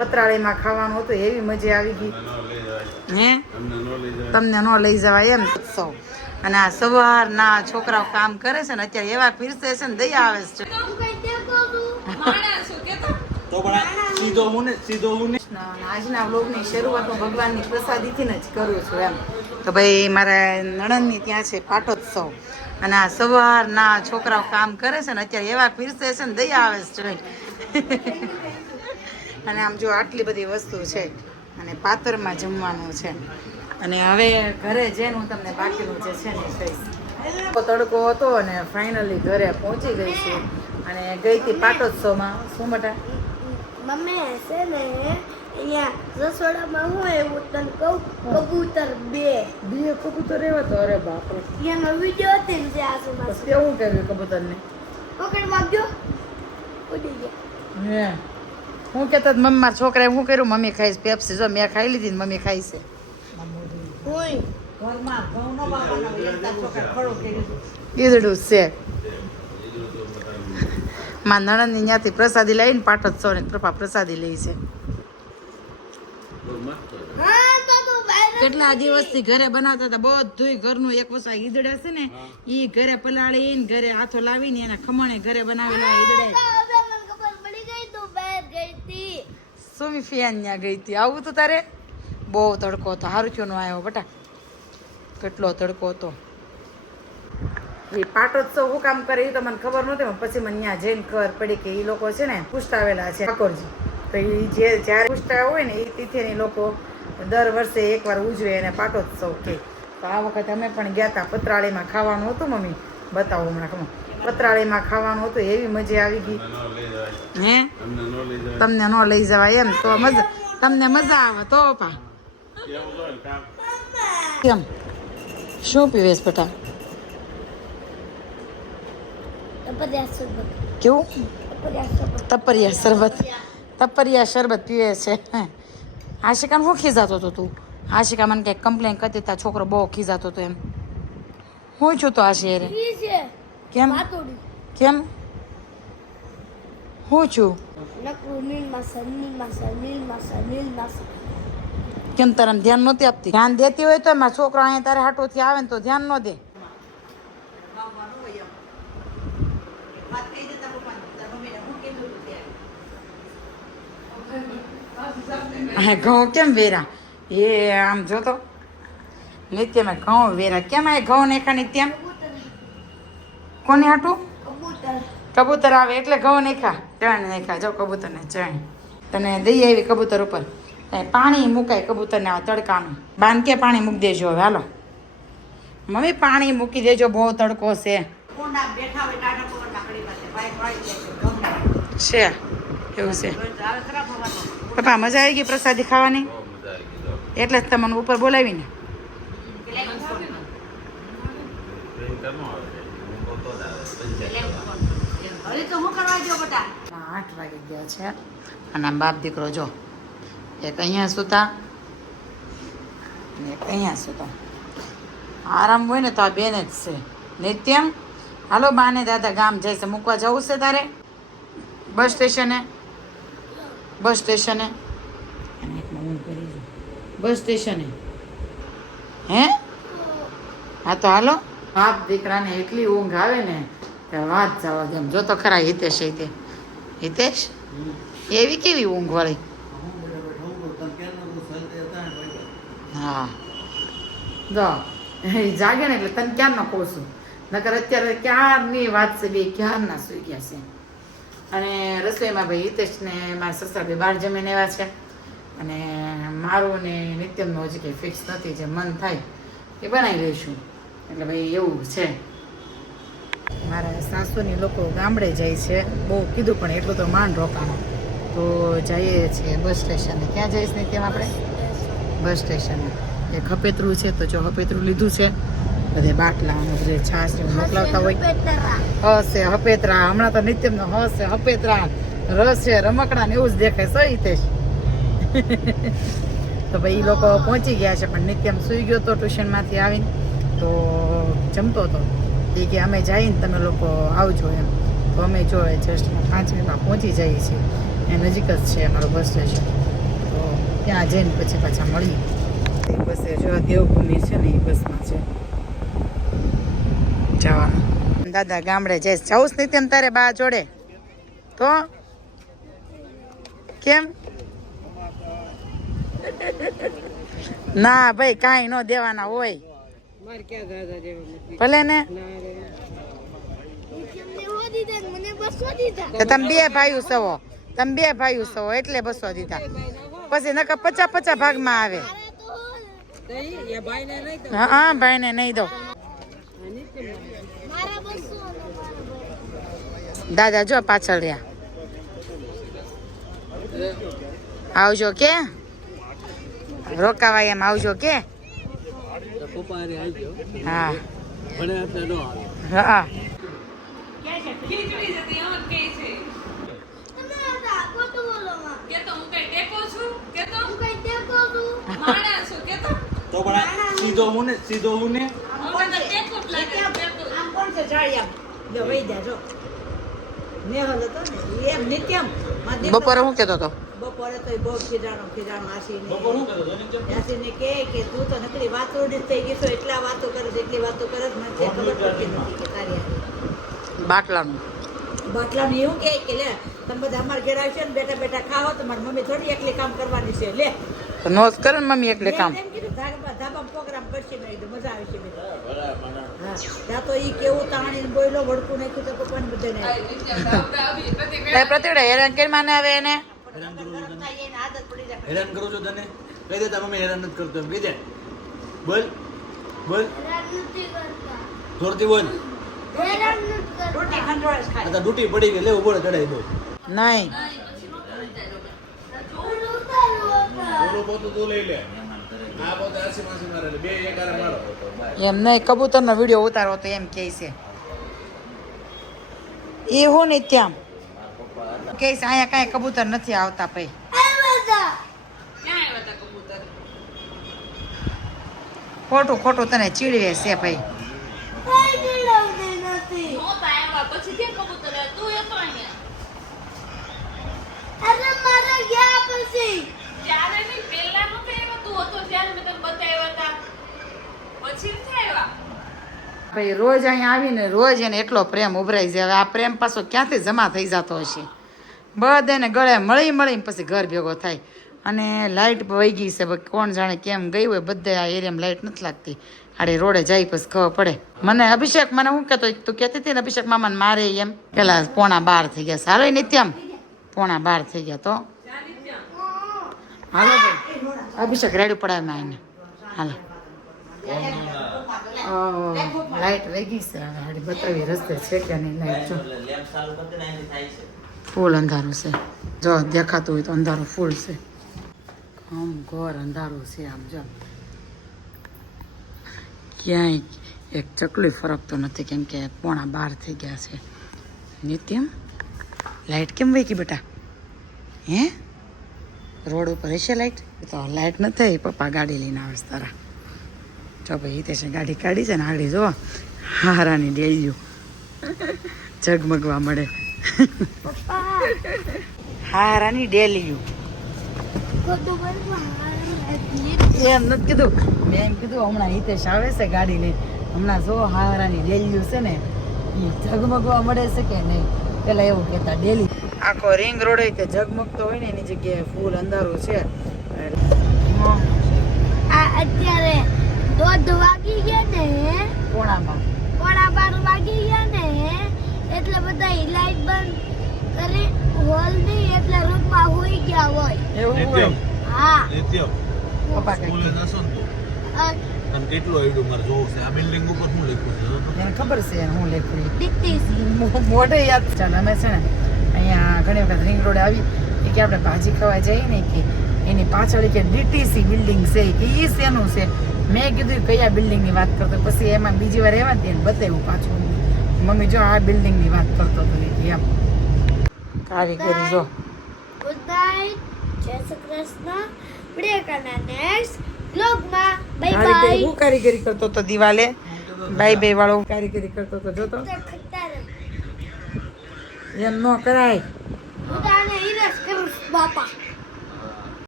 પતરાળીમાં ખાવાનું હતું, એવી મજા આવી ગઈ હે. તમને ન લઈ જવાય એમ ઉત્સવ. અને આ સવારના છોકરાઓ કામ કરે છે ને અત્યારે એવા પીરસે છે ને દયા આવે છે. આજના વ્લોગની શરૂઆત હું ભગવાનની પ્રસાદીથી જ કરું છું એમ. તો ભાઈ મારા નણંદની ત્યાં છે પાટોત્સવ અને આ સવારના છોકરાઓ કામ કરે છે ને અત્યારે એવા પીરસે છે ને દયા આવે છે. અને આમ જો આટલી બધી વસ્તુ છે અને પાતરમાં જમવાનું છે. અને હવે ઘરે જઈને હું તમને બાકીનું જે છે ને કહીશ. તડકો હતો અને ફાઇનલી ઘરે પહોંચી ગઈ છું અને ગઈ હતી પાટોત્સવમાં. શું બટા મમ્મી છે ને અહીંયા રસોડામાં હું એવું તને કહું, કબૂતર બે કબૂતર એવા તો અરે બાપરે એનો વિડીયો હતી ને જે આસુમાં કેવું કર્યું કબૂતરને પકડ વાગ્યો ઉડી ગયા. હે હું કહેતા મમ્મી મારા છોકરાએ શું કર્યું, મમ્મી ખાઈશ પેપ્સી. જો મેં ખાઈ લીધી ને મમ્મી ખાઈ છે. ઈદડું છે માં નણંદની ત્યાંથી પ્રસાદી લઈને પાટોત્સવ ને પ્રભા પ્રસાદી લઈ છે. કેટલા દિવસથી ઘરે બનાવતા હતા બધું ઘરનું. એક વસ્તુ ઈદડા છે ને ઈ ઘરે પલાળીને ઘરે હાથો લાવીને એના ખમણે ઘરે બનાવેલા ઈદડા. સોમી ફિયાન ત્યાં ગઈ હતી. આવું તો તારે બહુ તડકો હતો. સારું થયો ન આવ્યો બટા, કેટલો તડકો હતો. એ પાટોત્સવ શું કામ કરે એ તો મને ખબર નહોતી. પછી મને ત્યાં જઈને ખબર પડી કે એ લોકો છે ને પુષ્ટાવેલા છે ઠાકોરજી. તો એ જે જ્યારે પુષ્ટા હોય ને એ તિથિની લોકો દર વર્ષે એકવાર ઉજવે એને પાટોત્સવ કે. તો આ વખતે અમે પણ ગયા હતા. પતરાળીમાં ખાવાનું હતું. મમ્મી બતાવો હમણાં. પતરાળીમાં ખાવાનું હતું, એવી મજા આવી ગઈ હે. તમને ન લઈ જવાય એમ તો મજા, તમને મજા આવે તો પા. કેમ શું પીવેશ બેટા? કેવું? તપરિયા શરબત. તપરિયા શરબત પીવે છે. આશિકાને શું ખીજાતો હતો તું? આશિકા મને કંઈક કમ્પ્લેન કરતી હતા, છોકરો બહુ ખીજાતો હતો એમ. હું છું તો આ શેરે કેમ કેમ હું છું કેમ તારા ધ્યાન નહોતી આપતી? ધ્યાન દેતી હોય તો મારા છોકરો અહીંયા તારે હાટોથી આવે ને તો ધ્યાન ન દે. ઘઉં કેમ વેરા? એ આમ જોતો નિત્ય મેં ઘઉં વેરા કેમ આ ઘઉં નાખા નિત્યમ? કોને હાટું? કબૂતર આવે એટલે ઘઉં નાખા, ચણ નાખા. જો કબૂતરને ચણ તને દઈ આવી કબૂતર ઉપર. પાણી મુકાય કબૂતરને આ તડકાનું. બાંધ કે પાણી મૂકી દેજો હવે. હાલો મમ્મી પાણી મૂકી દેજો, બહુ તડકો છે. છે એવું છે. પપ્પા મજા આવી ગઈ પ્રસાદી ખાવાની એટલે જ તમને ઉપર બોલાવીને. 8 વાગી ગયા છે અને બાપ દીકરો જો એક અહીંયા સૂતા અને એક અહીંયા સૂતા. આરામ હોય ને તો આ બેન જ છે. નિત્યમ હાલો બાને દાદા ગામ જાય છે, મૂકવા જવું છે તારે બસ સ્ટેશને. બસ સ્ટેશને બસ સ્ટેશને હે? હા તો હાલો. બાપ દીકરાને એટલી ઊંઘ આવે ને વાત જવા દે. જો તો ખરા હિતેશ. હિતેશ એવી કેવી ઊંઘ વાળી? હા જો એ જાગે ને એટલે તને ક્યાં ન કહું છું. નકર અત્યારે ક્યારની વાત છે, બે ક્યારના સુઈ ગયા છે. અને રસોઈમાં ભાઈ હિતેશને મારા સસરા બે બહાર જમીને એવા છે અને મારું ને નિત્યમનું હજી કંઈ ફિક્સ નથી. જે મન થાય એ બનાવી લઈશું. એટલે ભાઈ એવું છે. મારા સાસુની લોકો ગામડે જાય છે, બહુ કીધું પણ એટલું તો માંડ રોકાણો. તો જઈએ છીએ બસ સ્ટેશને. ક્યાં જઈશ ને ત્યાં આપણે? બસ સ્ટેશને. એક હપેતરું છે તો જો હપેતરું લીધું છે. બધે બાટલા બધે છાશ મોકલાવતા હોય. હશે હપેતરા. હમણાં તો નિત્યમનો હશે હપેતરા, રસ છે, રમકડા ને એવું જ દેખાય. સહી તે તો ભાઈ એ લોકો પહોંચી ગયા છે પણ નિત્યમ સૂઈ ગયો હતો ટ્યુશનમાંથી આવીને. તો જમતો હતો એ કે અમે જઈને તમે લોકો આવજો એમ. તો અમે જો જસ્ટ 5 મિનિટમાં પહોંચી જઈએ છીએ. એ નજીક જ છે અમારું બસ સ્ટેશન. ત્યાં જઈને પછી પાછા મળીએ. એ બસે જો દેવભૂમિ છે ને એ બસમાં છે જવાનું. દાદા ગામડે જઈશ. જાઉં જ નહીં તારે બા જોડે તો કેમ? ના ભાઈ કાંઈ ન દેવાના હોય ભલે ને. તો તમે બે ભાઈઓ સવો એટલે 200 દીધા. પછી નકર 50 ભાગમાં આવે. હા ભાઈને નહીં દો. દાદા જો પાછળ રહ્યા. આવજો કે રોકાવાય એમ આવજો કે. હા હા સીધો હું ને બપોરે હું કેતો હતો? બપોરે તો બહુ ખીજાણો આસીને કે તું તો નકરી વાતો જ થઈ ગઈ છો, એટલા વાતો કરે એટલી વાતો કરે મને ખબર પડતી નથી કે તારી બાટલાનું એવું કે લે તમે બધા અમારા ઘેર આવશો ને બેઠા બેઠા ખાઓ તો મારી મમ્મી થોડી એકલી કામ કરવાની છે. લે નોસ કરે ને મમ્મી એટલે કામ. એમ કીધું ધાબા પ્રોગ્રામ કરશે ને મજા આવશે બેટા. હા ત્યાં તો ઈ કેવું તાણીને બોયલો વડકું નાખ્યું તો પપ્પાને બધાને પ્રતિડે હેરાન કરી માને આવે એને. હેરાન કરું છું તને કહી દે તમે હેરાન નથી કરતો એમ કહી દે. બોલ બોલ જોરથી બોલ. રોટી ખંડોળે ખાય. આ તો ડૂટી પડી ગઈ લે ઉભો રહે ચડાઈ દો. નહીં ઓલો પોતું તું લઈ લે આ પોતે આસી માસી મારે લે બે એકારે મારો. એમ નહીં કબૂતરનો વિડીયો ઉતારો તો એમ કહે છે એ હું ને ત્યાં કહે છે અહીંયા કાંઈ કબૂતર નથી આવતા ભાઈ. ખોટું તને ચીડવે છે ભાઈ. ભાઈ રોજ અહીંયા આવીને રોજ એને એટલો પ્રેમ ઉભરાઈ જાય. હવે આ પ્રેમ પાછો ક્યાંથી જમા થઈ જતો હશે. બધાને ગળે મળીને પછી ઘર ભેગો થાય. અને લાઇટ વહી ગઈ છે. કોણ જાણે કેમ ગઈ હોય. બધે આ એરિયામાં લાઇટ નથી લાગતી. આડે રોડે જાય પછી ખબર પડે. મને અભિષેક મને શું કહેતો તું કહેતી હતી ને અભિષેક મામાને મારે એમ પેલા 11:15 થઈ ગયા. સારો નિત્યમ 11:15 થઈ ગયા તો હાલો ભાઈ અભિષેક રેડી પડાવે માં એને હાલો. લાઈટ વહી ગઈ છે. હાડી બતાવી રસ્તે છે કે નહીં લાઈટ. જો ફૂલ અંધારું છે. જો દેખાતું હોય તો અંધારું ફૂલ છે. આમ ઘોર અંધારું છે. આમ જો ક્યાંય એક ચકલી ફરકતો નથી કેમ કે 11:15 થઈ ગયા છે. નિત્યમ લાઈટ કેમ વહી ગઈ બેટા? હે રોડ ઉપર હશે લાઈટ? તો લાઈટ નથી. પપ્પા ગાડી લઈને આવે છે તારા. જો ભાઈ હિતેશે ગાડી કાઢી છે ને આગળ જો હારાની ડેલીઓ ઝગમગવા મળે. હારાની ડેલીઓ એમ નથી કીધું. મેં એમ કીધું હમણાં હિતેશ આવે છે ગાડી લઈને. હમણાં જો હારાની ડેલીઓ છે ને એ ઝગમગવા મળે છે કે નહીં. પેલા એવું કહેતા ડેલી આખો રિંગ રોડ હોય કે ઝગમગતો હોય ને એની જગ્યાએ ફૂલ અંધારું છે. અત્યારે 1:30 વાગી ગયા ને 11:15 વાગી ગયા ને એટલે બધા લાઈટ બંધ કરી હોલ ની એટલે રૂમમાં હોઈ ગયા હોય. એવું હોય. હા પપ્પા સ્કૂલે જશો ને તું તને કેટલું આવડ્યું મારે જોવું છે. આ બિલ્ડિંગ ઉપર શું લખ્યું છે? એને ખબર છે હું લેખું દીકતી મોઢે યાદ છે. અમે છે ને અહીંયા ઘણી વખત રિંગ રોડ આવી કે આપણે ભાજી ખાવા જઈએ ને કે એની પાછળ કે ડીટીસી બિલ્ડિંગ છે કે એ શેનું છે. મેં કીધું કયા બિલ્ડિંગની વાત કરતો. પછી એમાં બીજી વાર એવા તેને બતાવ્યું પાછું. મમ્મી જો આ બિલ્ડિંગની વાત કરતો હતો એમ કારીગરી જો. Good night. જય શ્રી કૃષ્ણ. બ્રેકના નેક્સ્ટ બ્લોગમાં બાય બાય. હું કારીગરી કરતો હતો દિવાલે બાય વાળો કારીગરી કરતો હતો જોતો. એમ ન કરાય. હું તો આને હિરસ કરું બાપા.